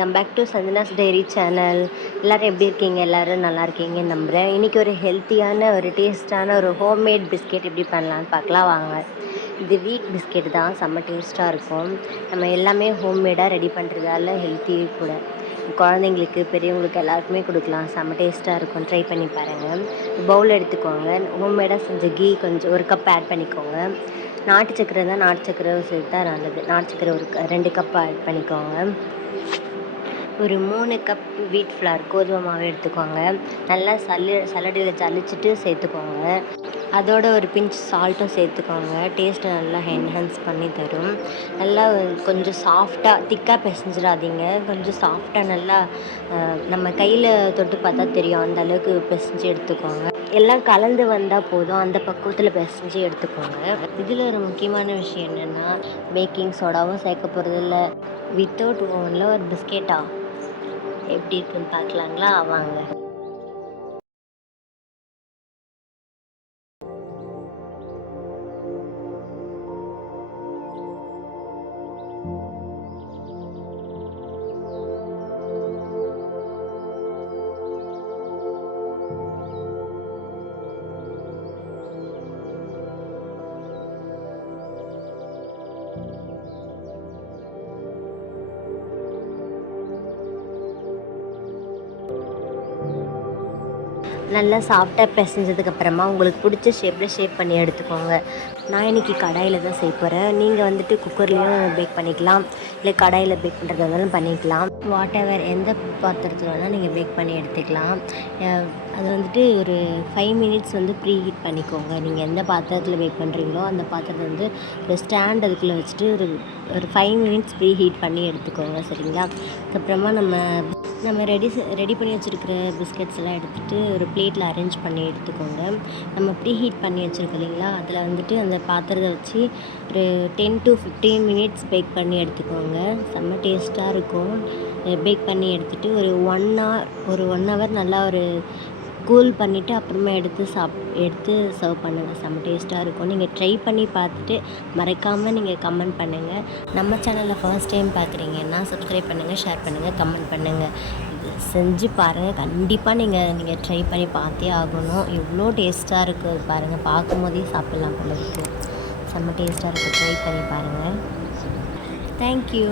Welcome back to Sanjana's diary channel. எல்லோரும் எப்படி இருக்கீங்க? எல்லோரும் நல்லா இருக்கீங்கன்னு நம்புகிறேன். இன்றைக்கி ஒரு ஹெல்த்தியான ஒரு டேஸ்ட்டான ஒரு ஹோம்மேட் பிஸ்கெட் எப்படி பண்ணலான்னு பார்க்கலாம் வாங்க. இது வீட் பிஸ்கெட் தான், செம்ம டேஸ்ட்டாக இருக்கும். நம்ம எல்லாமே ஹோம்மேடாக ரெடி பண்ணுறதால ஹெல்த்தி கூட. குழந்தைங்களுக்கு பெரியவங்களுக்கு எல்லாருக்குமே கொடுக்கலாம், செம்ம டேஸ்ட்டாக இருக்கும். ட்ரை பண்ணி பாருங்கள். பவுல் எடுத்துக்கோங்க. ஹோம்மேடாக செஞ்ச கீ கொஞ்சம் 1 கப் ஆட் பண்ணிக்கோங்க. நாட்டு சக்கரை தான், நாட்டு சக்கரை சேர்த்தா நல்லது. நாட்டு சக்கரை ஒரு 2 கப் ஆட் பண்ணிக்கோங்க. ஒரு 3 கப் வீட் ஃப்ளார் கோதுமை மாவு எடுத்துக்கோங்க. நல்லா சல்லடையில் ஜலிச்சுட்டு சேர்த்துக்கோங்க. அதோட ஒரு பிஞ்ச் சால்ட்டும் சேர்த்துக்கோங்க. டேஸ்ட்டை நல்லா என்ஹான்ஸ் பண்ணி தரும். நல்லா கொஞ்சம் சாஃப்டாக திக்காக பிசைஞ்சிடாதீங்க. கொஞ்சம் சாஃப்டாக நல்லா நம்ம கையில் தொட்டு பார்த்தா தெரியும், அந்த அளவுக்கு பிசைஞ்சு எடுத்துக்கோங்க. எல்லாம் கலந்து வந்தால் போதும், அந்த பக்குவத்தில் பிசைஞ்சு எடுத்துக்கோங்க. இதில் ஒரு முக்கியமான விஷயம் என்னென்னா, பேக்கிங் சோடாவும் சேர்க்க போகிறதில்ல. வித்தவுட் ஓவனில் ஒரு பிஸ்கெட்டா எப்படி இருக்குன்னு பார்க்கலாங்களா வாங்க. நல்லா சாஃப்டாக பிசைஞ்சதுக்கப்புறமா உங்களுக்கு பிடிச்ச ஷேப்பில் ஷேப் பண்ணி எடுத்துக்கோங்க. நான் இன்றைக்கி கடாயில் தான் செய்ய போகிறேன். நீங்கள் வந்துட்டு குக்கர்லேயும் பேக் பண்ணிக்கலாம், இல்லை கடாயில் பேக் பண்ணுறதா இருந்தாலும் பண்ணிக்கலாம். வாட் எவர் எந்த பாத்திரத்தில் வேணால் நீங்கள் பேக் பண்ணி எடுத்துக்கலாம். அது வந்துட்டு ஒரு 5 மினிட்ஸ் வந்து ப்ரீ ஹீட் பண்ணிக்கோங்க. நீங்கள் எந்த பாத்திரத்தில் பேக் பண்ணுறீங்களோ அந்த பாத்திரத்தை வந்து ஒரு ஸ்டாண்ட் அதுக்குள்ளே வச்சுட்டு ஒரு 5 மினிட்ஸ் ப்ரீ ஹீட் பண்ணி எடுத்துக்கோங்க, சரிங்களா? அதுக்கப்புறமா நம்ம ரெடி பண்ணி வச்சுருக்கிற பிஸ்கெட்ஸ் எல்லாம் எடுத்துகிட்டு ஒரு பிளேட்டில் அரேஞ்ச் பண்ணி எடுத்துக்கோங்க. நம்ம ப்ரீ ஹீட் பண்ணி வச்சுருக்கோம் இல்லைங்களா, அதில் வந்துட்டு அந்த பாத்திரத்தை வச்சு ஒரு 10 to 15 மினிட்ஸ் பேக் பண்ணி எடுத்துக்கோங்க. செம்ம டேஸ்ட்டாக இருக்கும். பேக் பண்ணி எடுத்துகிட்டு ஒரு 1 ஹவர் நல்லா ஒரு கூல் பண்ணிவிட்டு அப்புறமா எடுத்து சர்வ் பண்ணுங்கள். செம்ம டேஸ்ட்டாக இருக்கும். நீங்கள் ட்ரை பண்ணி பார்த்துட்டு மறக்காமல் நீங்கள் கமெண்ட் பண்ணுங்கள். நம்ம சேனலில் ஃபர்ஸ்ட் டைம் பார்க்குறீங்கன்னா சப்ஸ்கிரைப் பண்ணுங்கள், ஷேர் பண்ணுங்கள், கமெண்ட் பண்ணுங்கள். இது செஞ்சு பாருங்கள். கண்டிப்பாக நீங்கள் ட்ரை பண்ணி பார்த்தே ஆகணும். எவ்வளோ டேஸ்ட்டாக இருக்குது பாருங்கள். பார்க்கும் போதே சாப்பிட்லாம் போல இருக்குது. செம்ம டேஸ்ட்டாக இருக்குது. ட்ரை பண்ணி பாருங்கள். தேங்க்யூ.